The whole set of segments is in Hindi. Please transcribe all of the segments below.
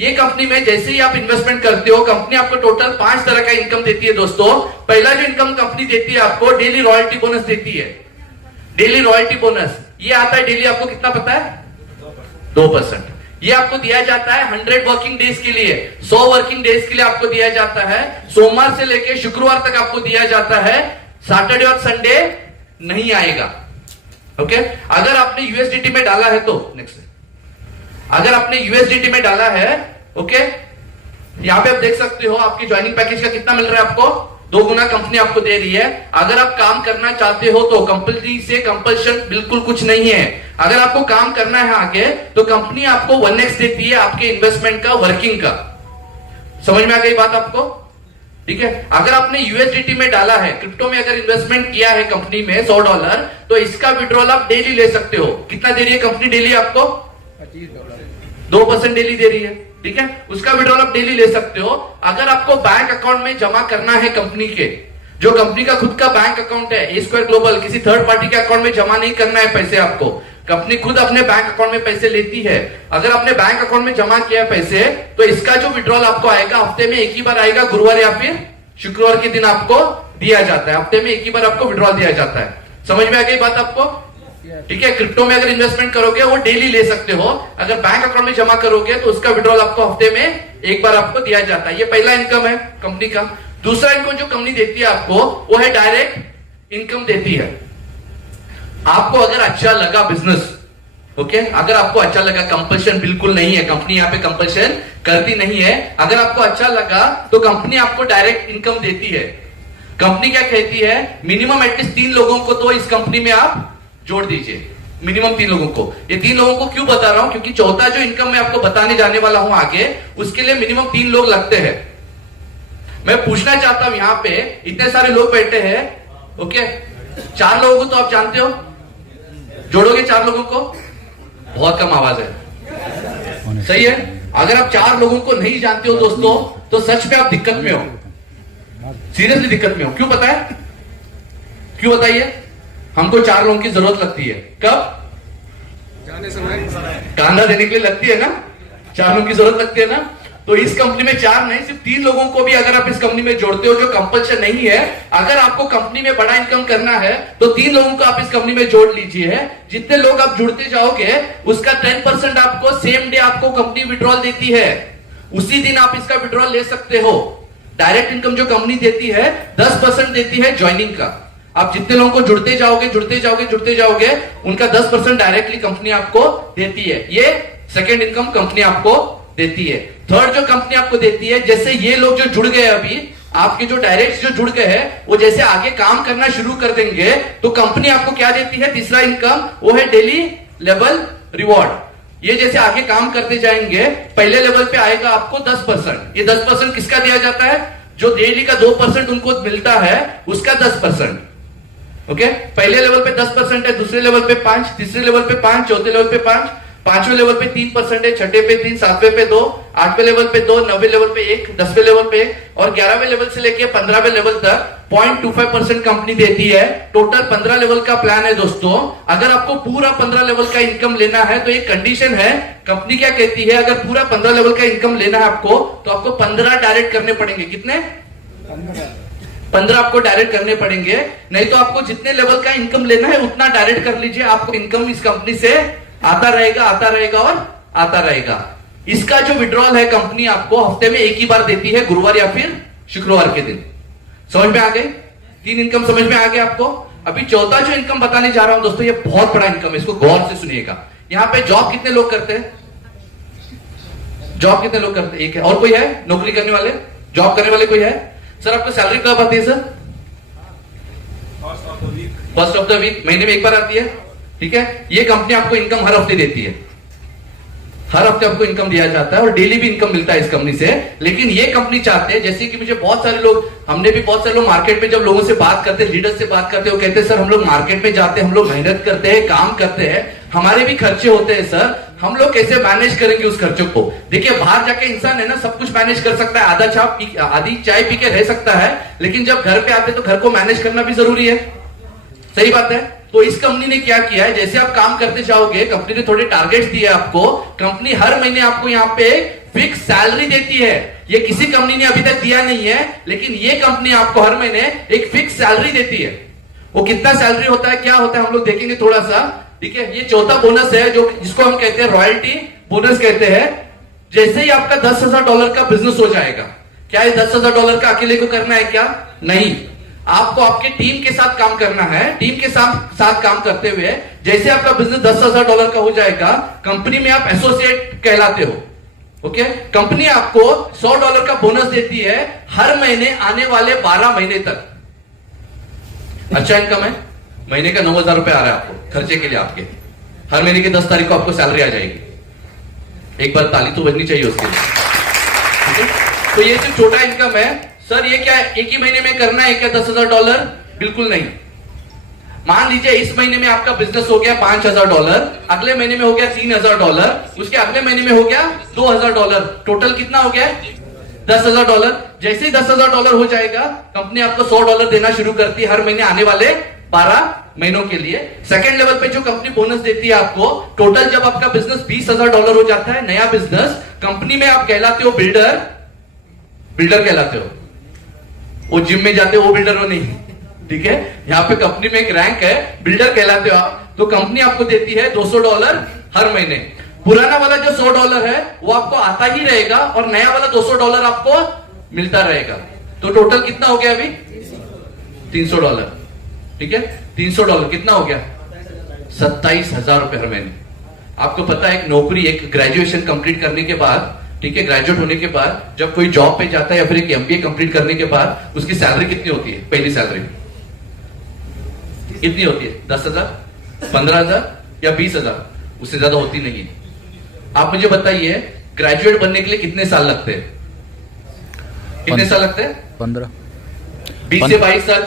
ये कंपनी में जैसे ही आप इन्वेस्टमेंट करते हो, कंपनी आपको टोटल 5 तरह का इनकम देती है दोस्तों। पहला जो इनकम कंपनी देती है आपको, डेली रॉयल्टी बोनस देती है। डेली रॉयल्टी बोनस ये आता है डेली, आपको कितना पता है? 2%। ये आपको दिया जाता है 100 वर्किंग डेज के लिए, 100 वर्किंग डेज के लिए आपको दिया जाता है। सोमवार से लेकर शुक्रवार तक आपको दिया जाता है, सैटरडे और संडे नहीं आएगा। ओके, अगर आपने यूएसडीटी में डाला है तो नेक्स्ट, अगर आपने यूएसडीटी में डाला है, ओके, यहां पे आप देख सकते हो आपकी ज्वाइनिंग पैकेज का कितना मिल रहा है आपको, 2 गुना कंपनी आपको दे रही है। अगर आप काम करना चाहते हो तो कंपल्सरी से कंपल्शन बिल्कुल कुछ नहीं है। अगर आपको काम करना है आगे तो कंपनी आपको 1x देती है आपके इन्वेस्टमेंट का, वर्किंग का। समझ में आ गई बात आपको? ठीक है, अगर आपने यूएसडीटी में डाला है, क्रिप्टो में अगर इन्वेस्टमेंट किया है कंपनी में $100, तो इसका विड्रॉल आप डेली ले सकते हो। कितना दे रही है कंपनी डेली आपको? $25, 2% डेली दे रही है। ठीक है, उसका विड्रॉल आप डेली ले सकते हो। अगर आपको बैंक अकाउंट में जमा करना है कंपनी के, जो कंपनी का खुद का बैंक अकाउंट है, ए स्क्वायर ग्लोबल, किसी थर्ड पार्टी के अकाउंट में जमा नहीं करना है पैसे आपको, कंपनी खुद अपने बैंक अकाउंट में पैसे लेती है। अगर आपने बैंक अकाउंट में जमा किया पैसे, तो इसका जो विड्रॉल आपको आएगा, हफ्ते में एक ही बार आएगा, गुरुवार या फिर शुक्रवार के दिन आपको दिया जाता है। हफ्ते में एक ही बार आपको विड्रॉल दिया जाता है। समझ में आ गई बात आपको? ठीक है, क्रिप्टो में अगर इन्वेस्टमेंट करोगे वो डेली ले सकते हो। अगर बैंक अकाउंट में जमा करोगे तो उसका विड्रॉल आपको हफ्ते में एक बार आपको दिया जाता है। ये पहला इनकम है कंपनी का। दूसरा इनकम जो कंपनी देती है आपको, वो है डायरेक्ट इनकम देती है। आपको अगर अच्छा लगा बिजनेस, ओके, अगर आपको अच्छा लगा, कंपल्शन बिल्कुल नहीं है, कंपनी यहाँ पे कंपल्शन करती नहीं है। अगर आपको अच्छा लगा तो कंपनी आपको डायरेक्ट इनकम देती है। कंपनी क्या कहती है, मिनिमम एटलीस्ट 3 लोगों को तो इस कंपनी में आप जोड़ दीजिए, मिनिमम 3 लोगों को। ये 3 लोगों को क्यों बता रहा हूं, क्योंकि चौथा जो इनकम मैं आपको बताने जाने वाला हूं आगे, उसके लिए मिनिमम 3 लोग लगते हैं। मैं पूछना चाहता हूं, यहां पे इतने सारे लोग बैठे हैं, ओके, 4 लोगों को तो आप जानते हो, जोड़ोगे 4 लोगों को? बहुत कम आवाज है, सही है। अगर आप 4 लोगों को नहीं जानते हो दोस्तों, तो सच में आप दिक्कत में हो, सीरियसली दिक्कत में हो। क्यों पता है? क्यों बताइए? हमको 4 लोगों की जरूरत लगती है। कब? जाने समय कांधा देने के लिए लगती है ना, 4 लोगों की जरूरत लगती है ना। तो इस कंपनी में 4 नहीं, सिर्फ 3 लोगों को भी अगर आप इस कंपनी में जोड़ते हो, जो कंपल्शन नहीं है। अगर आपको कंपनी में बड़ा इनकम करना है तो 3 लोगों को आप इस कंपनी में जोड़ लीजिए। जितने लोग आप जुड़ते जाओगे, उसका 10% आपको सेम डे आपको कंपनी विड्रॉल देती है। उसी दिन आप इसका विड्रॉल ले सकते हो। डायरेक्ट इनकम जो कंपनी देती है 10% देती है ज्वाइनिंग का। आप जितने लोगों को जुड़ते जाओगे, उनका 10% डायरेक्टली कंपनी आपको देती है। ये सेकेंड इनकम कंपनी आपको देती है। थर्ड जो कंपनी आपको देती है, जैसे ये लोग जो जुड़ गए, अभी आपके जो डायरेक्ट जो जुड़ गए हैं, वो जैसे आगे काम करना शुरू कर देंगे तो कंपनी आपको क्या देती है? तीसरा इनकम, वो है डेली लेवल रिवॉर्ड। ये जैसे आगे काम करते जाएंगे, पहले लेवल पे आएगा आपको 10%। ये 10% किसका दिया जाता है? जो डेली का 2% उनको मिलता है, उसका 10%। ओके, पहले लेवल पे 10% है, दूसरे लेवल पे 5, तीसरे लेवल पे 5, चौथे लेवल पे 5, 5वें लेवल पे 3% है, छठे पे 3, 7वें पे 2, 8वें लेवल पे 2, 9वें लेवल पे 1, 10वें लेवल पे 1 और 11वें लेवल से लेके 15वें लेवल तक 0.25% कंपनी देती है। टोटल 15 लेवल का प्लान है दोस्तों। अगर आपको पूरा 15 लेवल का इनकम लेना है तो एक कंडीशन है, कंपनी क्या कहती है, अगर पूरा 15 लेवल का इनकम लेना है आपको, तो आपको 15 डायरेक्ट करने पड़ेंगे। कितने? 15 आपको डायरेक्ट करने पड़ेंगे। नहीं तो आपको जितने लेवल का इनकम लेना है उतना डायरेक्ट कर लीजिए, आपको इनकम इस कंपनी से आता रहेगा और आता रहेगा। इसका जो विड्रॉल है कंपनी आपको हफ्ते में एक ही बार देती है, गुरुवार या फिर शुक्रवार के दिन। समझ में आ गई? 3 इनकम समझ में आ गए आपको। अभी चौथा जो इनकम बताने जा रहा हूं दोस्तों, ये बहुत बड़ा इनकम है, इसको गौर से सुनिएगा। यहां पे जॉब कितने लोग करते हैं? जॉब कितने लोग करते हैं? एक है। और कोई है नौकरी करने वाले, जॉब करने वाले? कोई है? सर आपको सैलरी कब आती है? Sir first of the week, महीने में एक बार आती है। ठीक है, ये कंपनी आपको इनकम हर हफ्ते देती है, हर हफ्ते आपको इनकम दिया जाता है और डेली भी इनकम मिलता है इस कंपनी से। लेकिन ये कंपनी चाहते हैं, जैसे कि मुझे बहुत सारे लोग, हमने भी बहुत सारे लोग मार्केट में जब लोगों से बात करते हैं, लीडर से बात करते हैं, वो कहते हैं सर हम लोग मार्केट में जाते हैं, हम लोग मेहनत करते हैं, काम करते हैं, हमारे भी खर्चे होते हैं सर, हम लोग कैसे मैनेज करेंगे उस खर्चों को? देखिए, बाहर जाके इंसान है ना, सब कुछ मैनेज कर सकता है, आधी चाय पी के रह सकता है, लेकिन जब घर पे आते तो घर को मैनेज करना भी जरूरी है। सही बात है। तो इस कंपनी ने क्या किया है, जैसे आप काम करते जाओगे, कंपनी ने थोड़े टारगेट्स दिए आपको, कंपनी हर महीने आपको यहाँ पे फिक्स सैलरी देती है। ये किसी कंपनी ने अभी तक दिया नहीं है, लेकिन ये कंपनी आपको हर महीने एक फिक्स सैलरी देती है। वो कितना सैलरी होता है, क्या होता है, हम लोग देखेंगे थोड़ा सा। ठीक है, ये चौथा बोनस है जो जिसको हम कहते हैं रॉयल्टी बोनस कहते हैं। जैसे ही आपका $10,000 का बिजनेस हो जाएगा, क्या ये $10,000 का अकेले को करना है क्या? नहीं, आपको आपके टीम के साथ काम करना है। टीम के साथ काम करते हुए जैसे आपका बिजनेस $10,000 का हो जाएगा, कंपनी में आप एसोसिएट कहलाते हो। ओके, कंपनी आपको $100 का बोनस देती है हर महीने आने वाले 12 महीने तक। अच्छा इनकम है, महीने का 9,000 रुपए आ रहा है आपको खर्चे के लिए। आपके हर महीने की 10 तारीख को आपको सैलरी आ जाएगी। एक बार ताली तो बजनी चाहिए उसके लिए। ठीक है, तो ये सिर्फ छोटा इनकम है। सर ये क्या एक ही महीने में करना है क्या $10,000? बिल्कुल नहीं। मान लीजिए इस महीने में आपका बिजनेस हो गया $5,000, अगले महीने में हो गया $3,000, उसके अगले महीने में हो गया $2,000, टोटल कितना हो गया? $10,000। जैसे ही $10,000 हो जाएगा, कंपनी आपको $100 देना शुरू करती है हर महीने आने वाले 12 महीनों के लिए। सेकेंड लेवल पे जो कंपनी बोनस देती है आपको, टोटल जब आपका बिजनेस $20,000 हो जाता है, नया बिजनेस, कंपनी में आप कहलाते हो बिल्डर कहलाते हो। वो जिम में जाते हो वो बिल्डर हो नहीं। ठीक है, यहाँ पे कंपनी में एक रैंक है, बिल्डर कहलाते हो आप। तो कंपनी आपको देती है $200 हर महीने। पुराना वाला जो $100 है वो आपको आता ही रहेगा और नया वाला $200 आपको मिलता रहेगा। तो टोटल कितना हो गया अभी? $300। ठीक है, $300 कितना हो गया? 27,000 रुपए हर महीने। आपको पता है एक नौकरी, एक ग्रेजुएशन कंप्लीट करने के बाद, ठीक है, ग्रेजुएट होने के बाद जब कोई जॉब पे जाता है या फिर एक एमबीए कंप्लीट करने के बाद उसकी सैलरी कितनी होती है? पहली सैलरी कितनी होती है? 10,000, 15,000 या 20,000? उससे ज्यादा होती नहीं। आप मुझे बताइए ग्रेजुएट बनने के लिए कितने साल लगते हैं? कितने साल लगते हैं? 20 से 22 साल।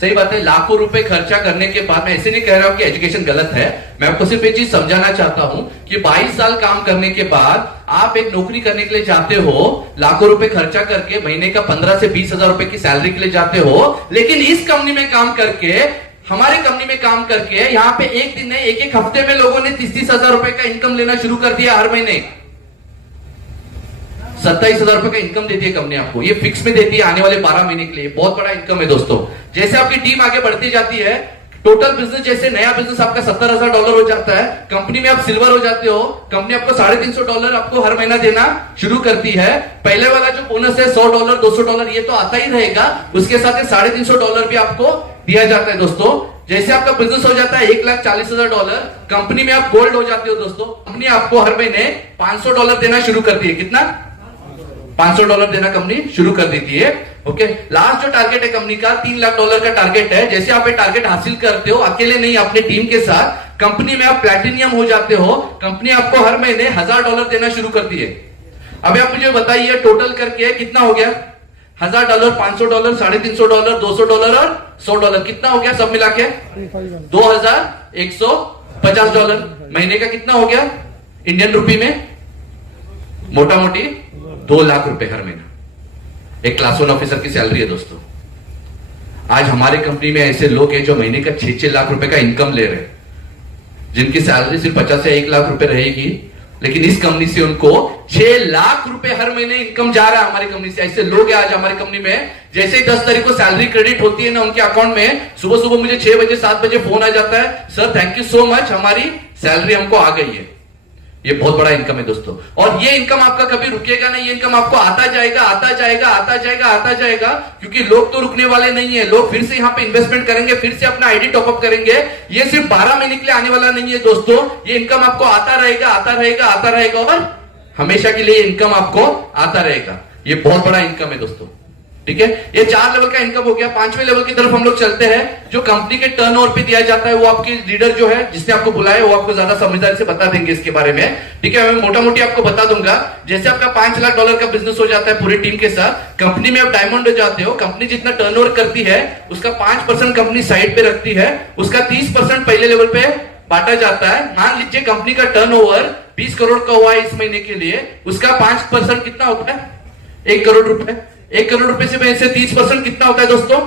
सही बात है। लाखों रुपए खर्चा करने के बाद, मैं ऐसे नहीं कह रहा हूं कि एजुकेशन गलत है, मैं आपको सिर्फ ये चीज समझाना चाहता हूं कि 22 साल काम करने के बाद आप एक नौकरी करने के लिए जाते हो, लाखों रुपए खर्चा करके महीने का 15 से 20,000 रुपए की सैलरी के लिए जाते हो। लेकिन इस कंपनी में काम करके, हमारे कंपनी में काम करके, यहाँ पे एक दिन नहीं एक हफ्ते में लोगों ने 30,000 रुपए का इनकम लेना शुरू कर दिया हर महीने। 27,000 रुपए का इनकम देती है कंपनी आपको। ये फिक्स में देती है आने वाले 12 महीने के लिए। बहुत बड़ा इनकम है दोस्तों। जैसे आपकी टीम आगे बढ़ती जाती है, टोटल बिजनेस, जैसे नया बिजनेस आपका $70,000 हो जाता है, कंपनी में आप सिल्वर हो जाते हो, कंपनी आपको $350 आपको हर महीना देना शुरू करती है। पहले वाला जो बोनस है $100, $200 ये तो आता ही रहेगा, उसके साथ $350 भी आपको दिया जाता है दोस्तों। जैसे आपका बिजनेस हो जाता है $1,40,000, कंपनी में आप गोल्ड हो जाते हो दोस्तों, कंपनी आपको हर महीने $500 देना शुरू करती है। कितना? $500 देना कंपनी शुरू कर देती है। ओके, लास्ट जो टारगेट है कंपनी का $3,00,000 का टारगेट है। जैसे आप ये टारगेट हासिल करते हो, अकेले नहीं अपने टीम के साथ, कंपनी में आप प्लैटिनियम हो जाते हो, कंपनी आपको हर महीने $1,000 देना शुरू करती है। अभी आप मुझे बताइए टोटल करके कितना हो गया? $1,000, $500, $350, $200 और $100 कितना हो गया सब मिला के? $2,150। महीने का कितना हो गया इंडियन रुपी में? मोटा मोटी 2 लाख रुपए हर महीना। एक क्लास 1 ऑफिसर की सैलरी है दोस्तों। आज हमारे कंपनी में ऐसे लोग हैं जो महीने का 6-6 लाख रुपए का इनकम ले रहे हैं, जिनकी सैलरी सिर्फ 50 से 1 लाख रुपए रहेगी, लेकिन इस कंपनी से उनको 6 लाख रुपए हर महीने इनकम जा रहा है हमारी कंपनी से। ऐसे लोग हैं आज हमारी कंपनी में। जैसे ही 10 तारीख को सैलरी क्रेडिट होती है ना उनके अकाउंट में, सुबह सुबह मुझे 6 बजे 7 बजे फोन आ जाता है, sir thank you so much, हमारी सैलरी हमको आ गई है। ये बहुत बड़ा इनकम है दोस्तों। और ये इनकम आपका कभी रुकेगा नहीं, ये इनकम आपको आता जाएगा, आता जाएगा, आता जाएगा, आता जाएगा, क्योंकि लोग तो रुकने वाले नहीं है। लोग फिर से यहाँ पे इन्वेस्टमेंट करेंगे, फिर से अपना आईडी टॉपअप करेंगे। ये सिर्फ 12 महीने के लिए आने वाला नहीं है दोस्तों। ये इनकम आपको आता रहेगा, आता रहेगा, आता रहेगा और हमेशा के लिए इनकम आपको आता रहेगा। ये बहुत बड़ा इनकम है दोस्तों। ठीक है, ये 4 लेवल का इनकम हो गया। 5वें लेवल की तरफ हम लोग चलते हैं। जो कंपनी के टर्नओवर पे दिया जाता है, वो आपके लीडर जो है जिसने आपको बुलाया, वो आपको ज्यादा समझदारी से बता देंगे इसके बारे में। ठीक है, मैं मोटा मोटी आपको बता दूंगा। जैसे आपका $5 लाख का बिजनेस हो जाता है पूरी टीम के साथ, कंपनी में आप डायमंड हो जाते हो। कंपनी जितना टर्नओवर करती है उसका 5% कंपनी साइड पे रखती है, उसका 30% पहले लेवल पे बांटा जाता है। मान लीजिए कंपनी का टर्नओवर 20 करोड़ का हुआ है इस महीने के लिए, उसका 5% कितना होता है? 1 करोड़ रुपए। 1 करोड़ रुपए से 30% कितना होता है दोस्तों?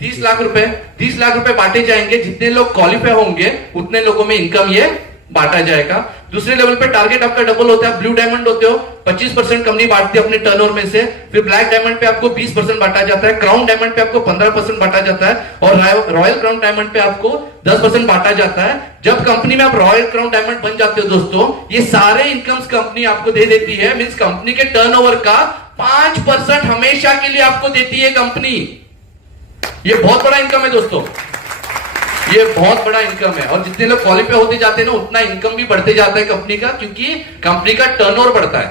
30 लाख रुपए। 30 लाख रुपए बांटे जाएंगे। जितने लोग क्वालिफाई होंगे उतने लोगों में इनकम ये बांटा जाएगा। दूसरे लेवल पे टारगेट आपका डबल होता है, ब्लू डायमंड होते हो 25% कंपनी बांटती है अपने टर्नओवर में से, फिर ब्लैक डायमंड पे आपको 20% बांटा जाता है, क्राउन डायमंड पे आपको 15% बांटा जाता है, और रॉयल क्राउन डायमंड पे आपको 10% बांटा जाता है। जब कंपनी में आप रॉयल क्राउन डायमंड बन जाते हो दोस्तों, ये सारे इनकम्स कंपनी आपको दे देती है। मींस कंपनी के टर्नओवर का 5% हमेशा के लिए आपको देती है कंपनी। ये बहुत बड़ा इनकम है दोस्तों, ये बहुत बड़ा इनकम है। और जितने लोग क्वालिफाई होते जाते हैं ना, उतना इनकम भी बढ़ते जाता है कंपनी का, क्योंकि कंपनी का टर्नओवर बढ़ता है,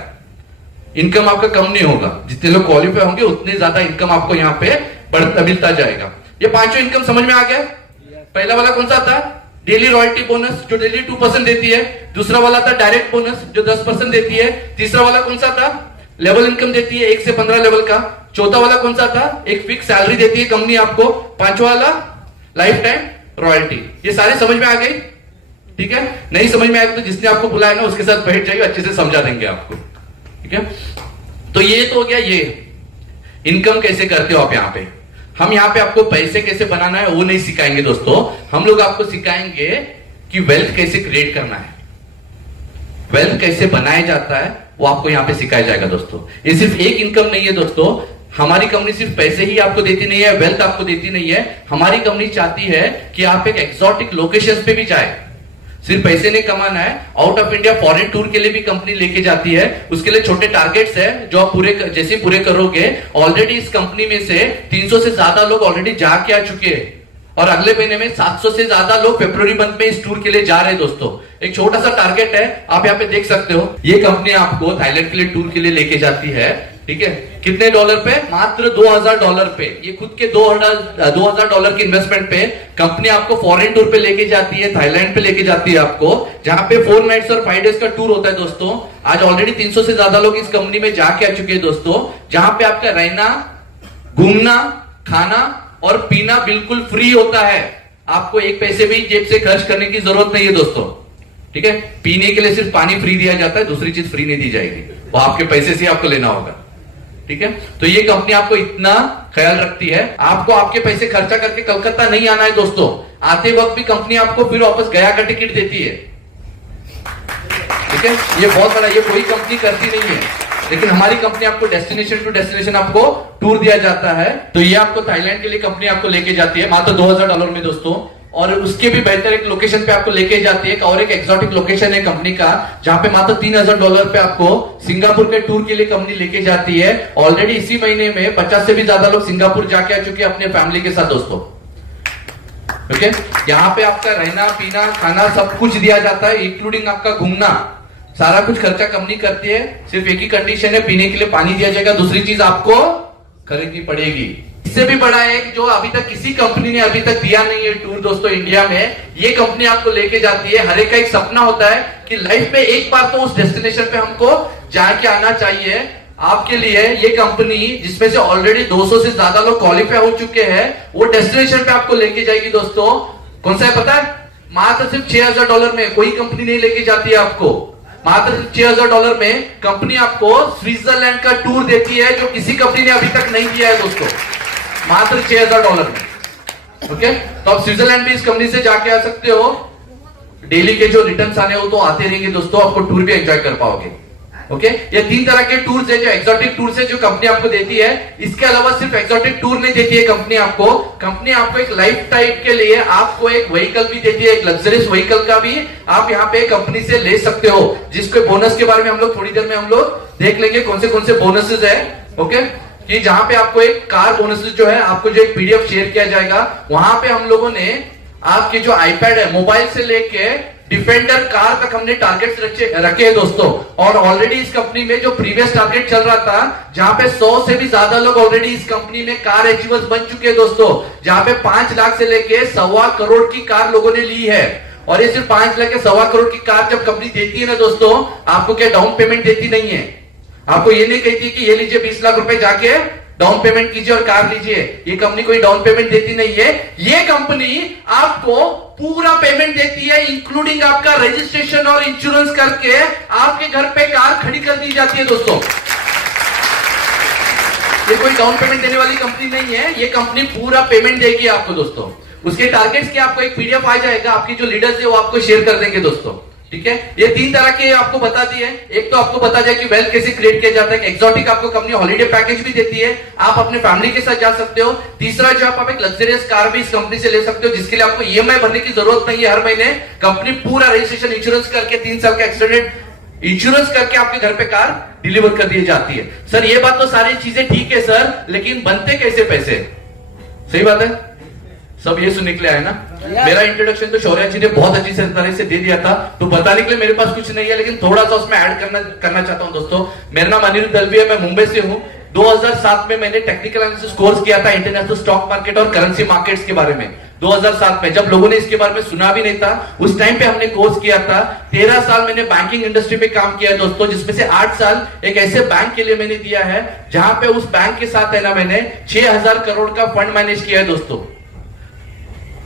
इनकम आपका कम नहीं होगा। जितने लोग क्वालिफाई होंगे उतने ज्यादा इनकम आपको यहाँ पे बढ़ता मिलता जाएगा। ये पांचों इनकम समझ में आ गया? पहला वाला कौन सा था? डेली रॉयल्टी बोनस जो डेली 2% देती है। दूसरा वाला था डायरेक्ट बोनस जो 10% देती है। तीसरा वाला कौन सा था? लेवल इनकम देती है 1 से 15 लेवल का। चौथा वाला कौन सा था? एक फिक्स सैलरी देती है कंपनी आपको। पांचवा वाला लाइफ टाइम रॉयल्टी। ये सारे समझ में आ गई? ठीक है, नहीं समझ में आएगा तो जिसने आपको बुलाया ना उसके साथ बैठ जाइए, अच्छे से समझा देंगे आपको। ठीक है, तो ये तो हो गया। ये इनकम कैसे करते हो आप यहाँ पे। हम यहाँ पे आपको पैसे कैसे बनाना है वो नहीं सिखाएंगे दोस्तों, हम लोग आपको सिखाएंगे कि वेल्थ कैसे क्रिएट करना है, वेल्थ कैसे बनाया जाता है वो आपको यहाँ पे सिखाया जाएगा दोस्तों। ये सिर्फ एक इनकम नहीं है दोस्तों, हमारी कंपनी सिर्फ पैसे ही आपको देती नहीं है, वेल्थ आपको देती नहीं है। हमारी कंपनी चाहती है कि आप एक एक्सोटिक लोकेशंस पे भी जाए। सिर्फ पैसे नहीं कमाना है, out of India foreign tour के लिए भी कंपनी लेके जाती है। उसके लिए छोटे टारगेट्स है जो आप जैसे पूरे करोगे, ऑलरेडी इस कंपनी में से 300 से ज्यादा लोग ऑलरेडी जाके आ चुके हैं, और अगले महीने में 700 से ज्यादा लोग फरवरी मंथ में इस टूर के लिए जा रहे हैं दोस्तों। एक छोटा सा टारगेट है, आप यहाँ पे देख सकते हो। ये कंपनी आपको थाईलैंड के लिए टूर के लिए लेके जाती है। ठीक है, कितने डॉलर पे? मात्र $2000 पे। ये खुद के $2000 की इन्वेस्टमेंट पे कंपनी आपको फॉरेन टूर पे लेके जाती है, थाईलैंड पे लेके जाती है आपको, जहां पे 4 नाइट्स और 5 डेज का टूर होता है दोस्तों। आज ऑलरेडी 300 से ज्यादा लोग इस कंपनी में जाके आ चुके हैं दोस्तों, जहां पे आपका रहना, घूमना, खाना और पीना बिल्कुल फ्री होता है। आपको एक पैसे भी जेब से खर्च करने की जरूरत नहीं है दोस्तों। ठीक है, पीने के लिए सिर्फ पानी फ्री दिया जाता है, दूसरी चीज फ्री नहीं दी जाएगी, वो आपके पैसे से आपको लेना होगा। ठीक है, तो ये कंपनी आपको इतना ख्याल रखती है। आपको आपके पैसे खर्चा करके कलकत्ता नहीं आना है दोस्तों, आते वक्त भी कंपनी आपको फिर वापस गया का टिकट देती है। ठीक है, ये बहुत बड़ा, ये कोई कंपनी करती नहीं है, लेकिन हमारी कंपनी आपको डेस्टिनेशन टू डेस्टिनेशन आपको टूर दिया जाता है। तो ये आपको थाईलैंड के लिए कंपनी आपको लेके जाती है मात्र $2000 में दोस्तों, और उसके भी बेहतर एक लोकेशन पे आपको लेके जाती है। और एक एक्सोटिक लोकेशन है कंपनी का, जहां पे मात्र $3000 पे आपको सिंगापुर के टूर के लिए कंपनी लेके जाती है। ऑलरेडी इसी महीने में 50 से भी ज्यादा लोग सिंगापुर जाके आ चुके हैं अपने फैमिली के साथ दोस्तों। ओके, यहाँ पे आपका रहना, पीना, खाना सब कुछ दिया जाता है, इंक्लूडिंग आपका घूमना, सारा कुछ खर्चा कंपनी करती है। सिर्फ एक ही कंडीशन है, पीने के लिए पानी दिया जाएगा, दूसरी चीज आपको खरीदनी पड़ेगी। इससे भी बड़ा है कि जो अभी तक किसी कंपनी ने अभी तक दिया नहीं है टूर दोस्तों इंडिया में, ये कंपनी आपको लेके जाती है। हर एक का एक सपना होता है कि लाइफ में एक बार तो उस डेस्टिनेशन पे हमको जाके आना चाहिए। आपके लिए ये कंपनी, जिसमें से ऑलरेडी 200 से ज्यादा लोग क्वालिफाई हो चुके हैं, वो डेस्टिनेशन पे आपको लेके जाएगी दोस्तों। कौन सा है पता है? मात्र सिर्फ $6000 में। कोई कंपनी नहीं लेके जाती है आपको, मात्र $6000 में कंपनी आपको स्विट्जरलैंड का टूर देती है, जो किसी कंपनी ने अभी तक नहीं दिया है दोस्तों, मात्र $6000 में। ओके, तो आप स्विट्जरलैंड भी इस कंपनी से जाके आ सकते हो। डेली के जो रिटर्न्स आने हो तो आते रहेंगे दोस्तों, आपको टूर भी एंजॉय कर पाओगे। ओके, ये 3 तरह के टूर्स है, जो एक्सोटिक टूर्स है जो कंपनी आपको देती है। इसके अलावा सिर्फ एक्सोटिक टूर नहीं देती है कंपनी आपको एक लाइफ टाइम के लिए आपको एक व्हीकल भी देती है, एक लग्जरियस व्हीकल का भी आप यहाँ पे कंपनी से ले सकते हो, जिसके बोनस के बारे में हम लोग थोड़ी देर में हम लोग देख लेंगे कौन से बोनसेस है। ओके, कि जहां पे आपको एक कार बोनसेस जो है, आपको जो एक PDF शेयर किया जाएगा, वहां पे हम लोगों ने आपके जो आईपैड है, मोबाइल से लेके डिफेंडर कार तक हमने टारगेट्स रखे हैं दोस्तों। और ऑलरेडी इस कंपनी में जो प्रीवियस टारगेट चल रहा था, जहां पे 100 से भी ज्यादा लोग ऑलरेडी इस कंपनी में कार अचीवर्स बन चुके हैं दोस्तों, जहां पे 5 लाख से लेके 1.25 करोड़ की कार लोगों ने ली है। और ये सिर्फ 5 लाख के 1.25 करोड़ की कार जब कंपनी देती है ना दोस्तों, आपको क्या डाउन पेमेंट देती नहीं है, आपको ये नहीं कहती कि ये लीजिए 20 लाख रुपए जाके डाउन पेमेंट कीजिए और कार लीजिए। ये कंपनी कोई डाउन पेमेंट देती नहीं है, ये कंपनी आपको पूरा पेमेंट देती है, इंक्लूडिंग आपका रजिस्ट्रेशन और इंश्योरेंस करके आपके घर पे कार खड़ी कर दी जाती है दोस्तों। ये कोई डाउन पेमेंट देने वाली कंपनी नहीं है, ये कंपनी पूरा पेमेंट देगी आपको दोस्तों। उसके टारगेट्स के आपको एक PDF आ जाएगा, आपकी जो लीडर्स है वो आपको शेयर कर देंगे दोस्तों। ठीक है, ये 3 तरह के आपको बता दिए। एक तो आपको बता दिया कि वेल्थ कैसे क्रिएट किया जाता है। एक्सोटिक आपको कंपनी हॉलिडे पैकेज भी देती है, आप अपने फैमिली के साथ जा सकते हो। तीसरा जो आप एक लग्जरियस कार भी इस कंपनी से ले सकते हो, जिसके लिए आपको ईएमआई भरने की जरूरत नहीं है। हर महीने कंपनी पूरा रजिस्ट्रेशन इंश्योरेंस करके 3 साल का एक्सटेंडेड इंश्योरेंस करके आपके घर पे कार डिलीवर कर दी जाती है। सर ये बात तो सारी चीजें ठीक है सर, लेकिन बनते कैसे पैसे? सही बात है, सब ये सुनने के लिए आए ना। मेरा इंट्रोडक्शन तो शौर्या जी ने बहुत अच्छी तरह से दे दिया था, तो बताने के लिए मेरे पास कुछ नहीं है, लेकिन थोड़ा सा उसमें ऐड करना चाहता हूं दोस्तों। मेरा नाम अनिरुद्ध दलवी है, मैं मुंबई से हूं। 2007 में मैंने टेक्निकल एनालिसिस कोर्स किया था इंटरनेशनल स्टॉक मार्केट और करेंसी मार्केट्स के बारे में। 2007 में जब लोगों ने इसके बारे में सुना भी नहीं था, उस टाइम पे हमने कोर्स किया था। 13 साल मैंने बैंकिंग इंडस्ट्री में काम किया है दोस्तों, जिसमें से 8 साल एक ऐसे बैंक के लिए मैंने दिया है जहां पे उस बैंक के साथ है ना मैंने 6000 करोड़ का फंड मैनेज किया है दोस्तों।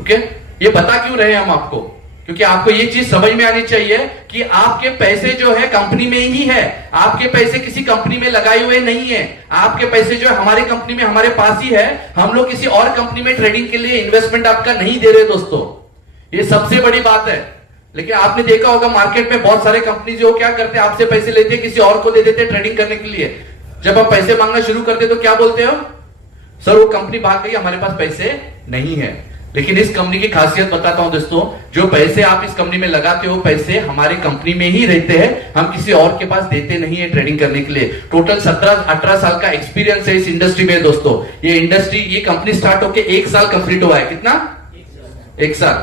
ओके, ये बता क्यों रहे हम आपको? क्योंकि आपको ये चीज समझ में आनी चाहिए कि आपके पैसे जो है कंपनी में ही है, आपके पैसे किसी कंपनी में लगाए हुए नहीं है। आपके पैसे जो है हमारे कंपनी में हमारे पास ही है। हम लोग किसी और कंपनी में ट्रेडिंग के लिए इन्वेस्टमेंट आपका नहीं दे रहे दोस्तों, ये सबसे बड़ी बात है। लेकिन आपने देखा होगा मार्केट में बहुत सारे कंपनी जो क्या करते हैं, आपसे पैसे लेते हैं, किसी और को दे देते हैं ट्रेडिंग करने के लिए। जब आप पैसे मांगना शुरू करते तो क्या बोलते हो? सर वो कंपनी भाग गई, हमारे पास पैसे नहीं है। लेकिन इस कंपनी की खासियत बताता हूं दोस्तों, जो पैसे आप इस कंपनी में लगाते हो, पैसे हमारी कंपनी में ही रहते हैं, हम किसी और के पास देते नहीं है ट्रेडिंग करने के लिए। टोटल 17-18 साल का एक्सपीरियंस है इस इंडस्ट्री में दोस्तों। ये इंडस्ट्री, ये कंपनी स्टार्ट होकर 1 साल कंप्लीट हुआ है। कितना? 1 साल।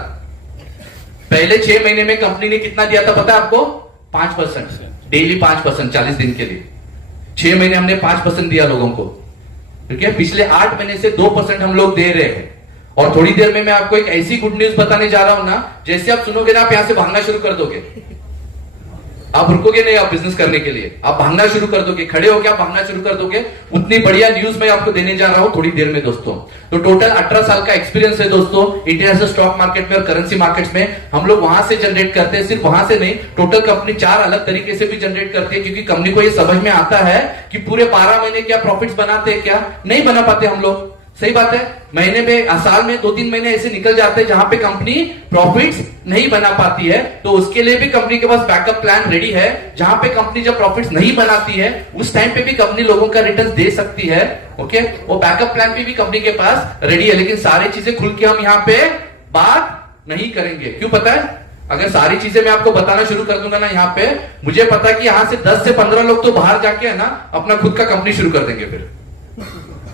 पहले 6 महीने में कंपनी ने कितना दिया था पता है आपको? 5%, डेली 5%, 40 दिन के लिए। 6 महीने हमने 5% दिया लोगों को, ठीक है। पिछले 8 महीने से 2% हम लोग दे रहे हैं। और थोड़ी देर में मैं आपको एक ऐसी गुड न्यूज बताने जा रहा हूं ना, जैसे आप सुनोगे ना आप यहां से भागना शुरू कर दोगे। आप रुकोगे नहीं, आप बिजनेस करने के लिए आप भागना शुरू कर दोगे, खड़े होकर आप भागना शुरू कर दोगे। उतनी बढ़िया न्यूज मैं आपको देने जा रहा हूं थोड़ी देर में दोस्तों। तो टोटल 18 साल का एक्सपीरियंस है दोस्तों इंटरनेशनल स्टॉक मार्केट में और करेंसी मार्केट्स में। हम लोग वहां से जनरेट करते हैं, सिर्फ वहां से नहीं, टोटल कंपनी 4 अलग तरीके से भी जनरेट करती है, क्योंकि कंपनी को ये समझ में आता है कि पूरे 12 महीने क्या प्रॉफिट्स बनाते हैं, क्या नहीं बना पाते हम लोग। सही बात है, महीने में, साल में 2-3 महीने ऐसे निकल जाते हैं जहां पे कंपनी प्रॉफिट्स नहीं बना पाती है। तो उसके लिए भी कंपनी के पास बैकअप प्लान रेडी है। जहां पे कंपनी जब प्रॉफिट्स नहीं बनाती है, उस टाइम पे भी कंपनी लोगों का रिटर्न दे सकती है। ओके, वो बैकअप प्लान भी कंपनी के पास रेडी है। लेकिन सारी चीजें खुल के हम यहाँ पे बात नहीं करेंगे। क्यों पता है? अगर सारी चीजें मैं आपको बताना शुरू कर दूंगा ना यहाँ पे, मुझे पता है कि यहां से 10 से 15 लोग तो बाहर जाके है ना अपना खुद का कंपनी शुरू कर देंगे फिर।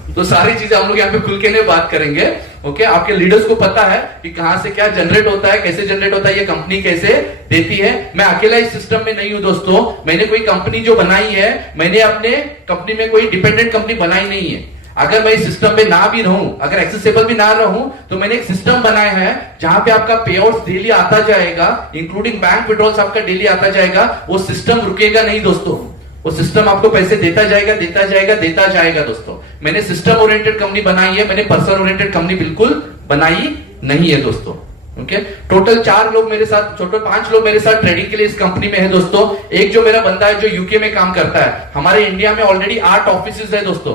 तो सारी चीजें हम लोग यहाँ पे खुल के नहीं बात करेंगे। ओके, आपके लीडर्स को पता है कि कहां से क्या जनरेट होता है, कैसे जनरेट होता है, ये कंपनी कैसे देती है। मैं अकेला इस सिस्टम में नहीं हूं दोस्तों। मैंने कोई कंपनी जो बनाई है, मैंने अपने कंपनी में कोई डिपेंडेंट कंपनी बनाई नहीं है। अगर मैं इस सिस्टम में ना भी रहूं, अगर एक्सेसिबल भी ना रहूं, तो मैंने एक सिस्टम बनाया है जहां पे आपका पे आउट डेली आता जाएगा, इंक्लूडिंग बैंक विड्रॉल्स आपका डेली आता जाएगा। वो सिस्टम रुकेगा नहीं दोस्तों, वो सिस्टम आपको पैसे देता जाएगा, देता जाएगा, देता जाएगा दोस्तों। मैंने सिस्टम ओरिएंटेड कंपनी बनाई है, मैंने पर्सन ओरिएंटेड कंपनी बिल्कुल बनाई नहीं है दोस्तों। ओके, टोटल 4 लोग मेरे साथ, टोटल 5 लोग मेरे साथ ट्रेडिंग के लिए इस कंपनी में है दोस्तों। एक जो मेरा बंदा है जो यूके में काम करता है। हमारे इंडिया में ऑलरेडी 8 ऑफिस है दोस्तों।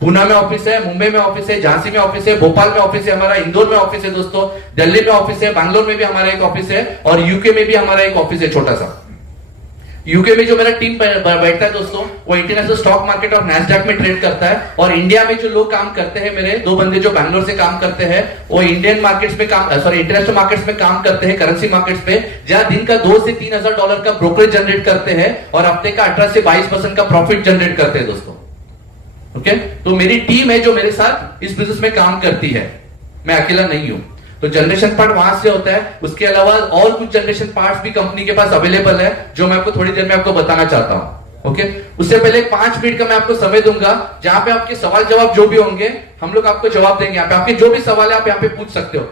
पूना में ऑफिस है, मुंबई में ऑफिस है, झांसी में ऑफिस है, भोपाल में ऑफिस है, हमारा इंदौर में ऑफिस है दोस्तों, दिल्ली में ऑफिस है, बैंगलोर में भी हमारा एक ऑफिस है, और यूके में भी हमारा एक ऑफिस है छोटा सा। यूके में जो मेरा टीम बैठता है दोस्तों, वो इंटरनेशनल स्टॉक मार्केट और नैस्डैक में ट्रेड करता है। और इंडिया में जो लोग काम करते हैं, मेरे 2 बंदे जो बैंगलोर से काम करते हैं, वो इंडियन मार्केट्स में काम, इंटरनेशनल मार्केट्स में काम करते हैं, करेंसी मार्केट्स पे, जहां दिन का 2 से 3 हजार डॉलर का ब्रोकरेज जनरेट करते हैं और हफ्ते का 18 से 22% का प्रॉफिट जनरेट करते हैं दोस्तों। ओके, तो मेरी टीम है जो मेरे साथ इस बिजनेस में काम करती है, मैं अकेला नहीं हूं। तो जनरेशन पार्ट वहां से होता है। उसके अलावा और कुछ जनरेशन पार्ट्स भी कंपनी के पास अवेलेबल है, जो मैं आपको थोड़ी देर में आपको बताना चाहता हूं। ओके, उससे पहले 5 मिनट का मैं आपको समय दूंगा, जहां पे आपके सवाल जवाब जो भी होंगे हम लोग आपको जवाब देंगे। यहाँ पे आपके जो भी सवाल है आप यहाँ पे पूछ सकते हो।